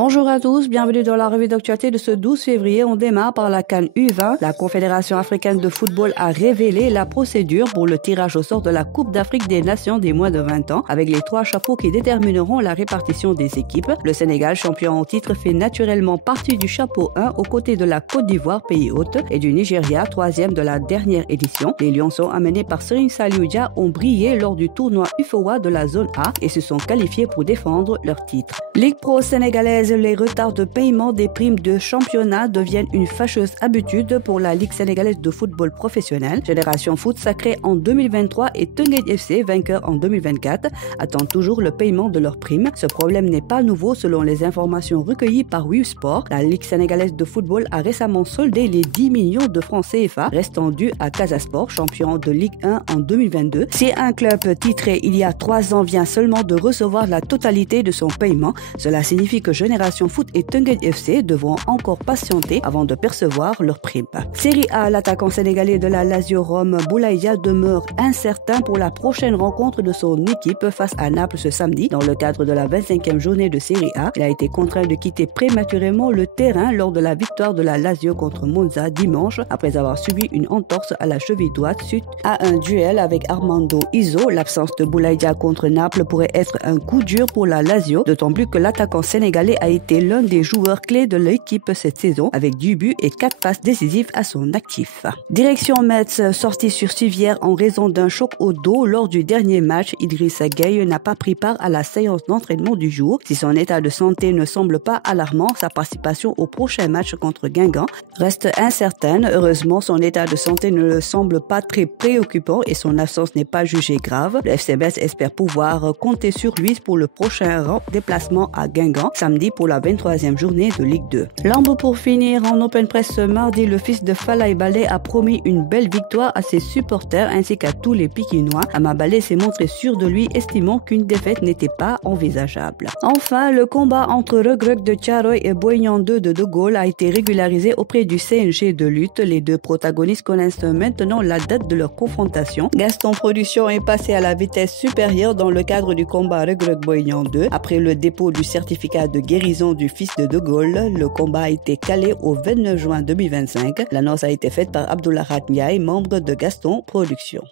Bonjour à tous, bienvenue dans la revue d'actualité de ce 12 février. On démarre par la CAN U20. La Confédération africaine de football a révélé la procédure pour le tirage au sort de la Coupe d'Afrique des Nations des moins de 20 ans avec les 3 chapeaux qui détermineront la répartition des équipes. Le Sénégal, champion en titre, fait naturellement partie du chapeau 1 aux côtés de la Côte d'Ivoire, pays hôte, et du Nigeria, 3e de la dernière édition. Les Lionceaux, amenés par Serigne Saliou Dia, ont brillé lors du tournoi UFOA de la zone A et se sont qualifiés pour défendre leur titre. Ligue Pro sénégalaise, les retards de paiement des primes de championnat deviennent une fâcheuse habitude pour la Ligue sénégalaise de football professionnel. Génération Foot, sacrée en 2023, et Teungueth FC, vainqueur en 2024, attendent toujours le paiement de leurs primes. Ce problème n'est pas nouveau selon les informations recueillies par Wivsport. La Ligue sénégalaise de football a récemment soldé les 10 millions de francs CFA restant dus à Casasport, champion de Ligue 1 en 2022. Si un club titré il y a 3 ans vient seulement de recevoir la totalité de son paiement, cela signifie que Génération Foot et Teungueth FC devront encore patienter avant de percevoir leurs primes. Série A, l'attaquant sénégalais de la Lazio Rome, Boulaye Dia, demeure incertain pour la prochaine rencontre de son équipe face à Naples ce samedi. Dans le cadre de la 25e journée de Série A, il a été contraint de quitter prématurément le terrain lors de la victoire de la Lazio contre Monza dimanche après avoir subi une entorse à la cheville droite suite à un duel avec Armando Izzo. L'absence de Boulaye Dia contre Naples pourrait être un coup dur pour la Lazio, d'autant plus que l'attaquant sénégalais a été l'un des joueurs clés de l'équipe cette saison avec 10 buts et 4 passes décisives à son actif. Direction Metz, sortie sur civière en raison d'un choc au dos lors du dernier match. Idrissa Gueye n'a pas pris part à la séance d'entraînement du jour. Si son état de santé ne semble pas alarmant, sa participation au prochain match contre Guingamp reste incertaine. Heureusement, son état de santé ne le semble pas très préoccupant et son absence n'est pas jugée grave. Le FC Metz espère pouvoir compter sur lui pour le prochain déplacement à Guingamp samedi pour la 23e journée de Ligue 2. Lambeau pour finir, en Open Press ce mardi, le fils de Falaye Baldé a promis une belle victoire à ses supporters ainsi qu'à tous les Pikinois. Ama Baldé s'est montré sûr de lui, estimant qu'une défaite n'était pas envisageable. Enfin, le combat entre Reug Reug de Thiaroye et Boy Niang 2 de Gaulle a été régularisé auprès du CNG de lutte. Les deux protagonistes connaissent maintenant la date de leur confrontation. Gaston Production est passé à la vitesse supérieure dans le cadre du combat Reug Reug Boy Niang 2. Après le dépôt du certificat de guérison du fils de Gaulle, le combat a été calé au 29 juin 2025. L'annonce a été faite par Abdoulahat Ndiaye, membre de Gaston Production.